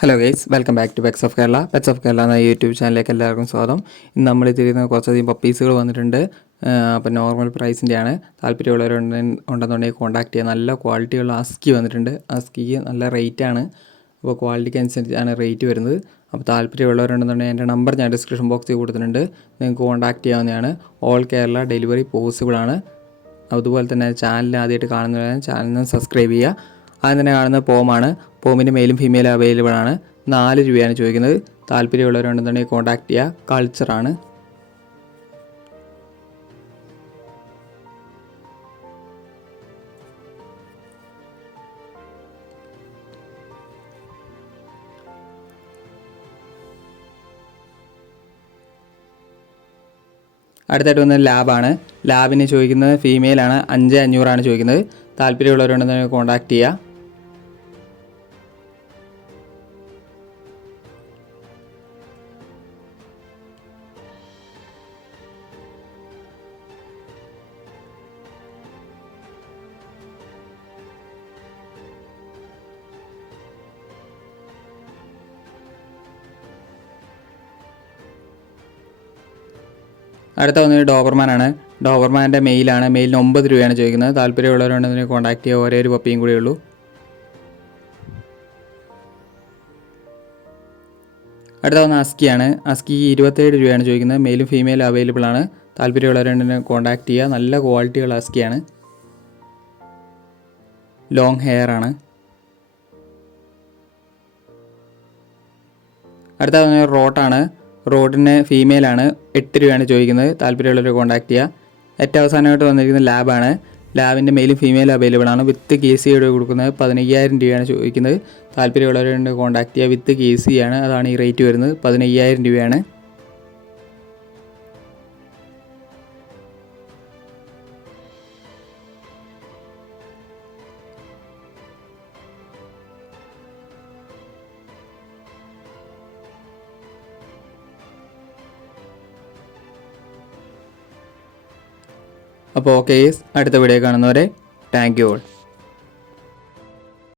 Hello guys, welcome back to pets of Kerala. Pets of Kerala എന്ന YouTube ചാനലിലേക്ക് എല്ലാവർക്കും സ്വാഗതം. ഇന്ന് നമ്മൾ തിരിയുന്ന കുറച്ചധികം പപ്പീസുകൾ വന്നിട്ടുണ്ട്. അപ്പോൾ നോർമൽ പ്രൈസിൻ്റെയാണ്. ഉണ്ടെന്നുണ്ടെങ്കിൽ കോൺടാക്ട് ചെയ്യുക. നല്ല ക്വാളിറ്റിയുള്ള അസ്കി വന്നിട്ടുണ്ട്. അസ്കിക്ക് നല്ല റേറ്റാണ്. അപ്പോൾ ക്വാളിറ്റിക്ക് അനുസരിച്ചാണ് റേറ്റ് വരുന്നത്. അപ്പോൾ താല്പര്യമുള്ളവരുണ്ടെന്നുണ്ടെങ്കിൽ എൻ്റെ നമ്പർ ഞാൻ ഡിസ്ക്രിപ്ഷൻ ബോക്സിൽ കൊടുത്തിട്ടുണ്ട്. നിങ്ങൾക്ക് കോൺടാക്ട് ചെയ്യാവുന്നതാണ്. ഓൾ കേരള ഡെലിവറി പോസിബിൾ ആണ്. അതുപോലെ തന്നെ ചാനൽ ആദ്യമായിട്ട് കാണുന്നവരാണ് ചാനലിന് സബ്സ്ക്രൈബ് ചെയ്യുക. ആദ്യം തന്നെ കാണുന്നത് പോമാണ്. പോമിൻ്റെ മെയിലും ഫീമെയിലും അവൈലബിൾ ആണ്. 4 രൂപയാണ് ചോദിക്കുന്നത്. താല്പര്യമുള്ളവരുണ്ടെന്നുണ്ടെങ്കിൽ കോൺടാക്ട് ചെയ്യുക. കൾച്ചറാണ്. അടുത്തായിട്ട് വന്നത് ലാബാണ്. ലാബിന് ചോദിക്കുന്നത് ഫീമെയിലാണ്. 5500 ചോദിക്കുന്നത്. താല്പര്യമുള്ളവരുണ്ടെന്നുണ്ടെങ്കിൽ കോൺടാക്ട് ചെയ്യുക. അടുത്ത വന്നത് ഡോബർമാനാണ്. ഡോബർമാൻ്റെ മെയിലാണ്. മെയിലിന് 9 രൂപയാണ് ചോദിക്കുന്നത്. താല്പര്യമുള്ളവരുണ്ടെങ്കിൽ കോൺടാക്ട് ചെയ്യുക. ഒരേ ഒരു പപ്പിയും കൂടിയേ ഉള്ളൂ. അടുത്ത വന്ന അസ്കിയാണ്. അസ്കി 27 രൂപയാണ് ചോദിക്കുന്നത്. മെയിലും ഫീമെയിലും അവൈലബിൾ ആണ്. താല്പര്യമുള്ളവരുണ്ടെങ്കിൽ കോൺടാക്ട് ചെയ്യുക. നല്ല ക്വാളിറ്റിയുള്ള അസ്കിയാണ്. ലോങ് ഹെയർ ആണ്. അടുത്ത വന്ന റോട്ടാണ്. റോഡിന് ഫീമെയിലാണ്. 8 രൂപയാണ് ചോദിക്കുന്നത്. താല്പര്യമുള്ളവർ കോൺടാക്ട് ചെയ്യുക. ഏറ്റവും അവസാനമായിട്ട് വന്നിരിക്കുന്നത് ലാബാണ്. ലാബിൻ്റെ മെയിലും ഫീമെയിലും അവൈലബിൾ ആണ്. വിത്ത് KC കൊടുക്കുന്നത് 15,000 രൂപയാണ് ചോദിക്കുന്നത്. താല്പര്യമുള്ളവരുണ്ട് കോൺടാക്ട് ചെയ്യുക. വിത്ത് KC ആണ്. അതാണ് ഈ റേറ്റ് വരുന്നത്. 15,000 രൂപയാണ്. അപ്പോൾ ഓക്കെ, അടുത്ത വീഡിയോ കാണുന്നവരെ താങ്ക് യു ഓൾ.